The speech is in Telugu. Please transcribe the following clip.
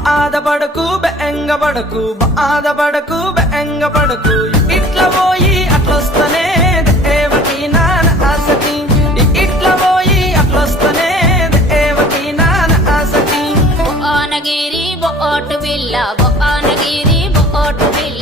బాధపడకు బెంగపడకు బాధపడకు బెంగపడకు ఇట్లా పోయి అట్లొస్తనే దేవకి నాన్న ఆసకి ఇట్లా పోయి అట్లొస్తనే దేవకి నాన్న ఆసకి భువనగిరి బోటు బిల్ల భువనగిరి బోటు బిల్ల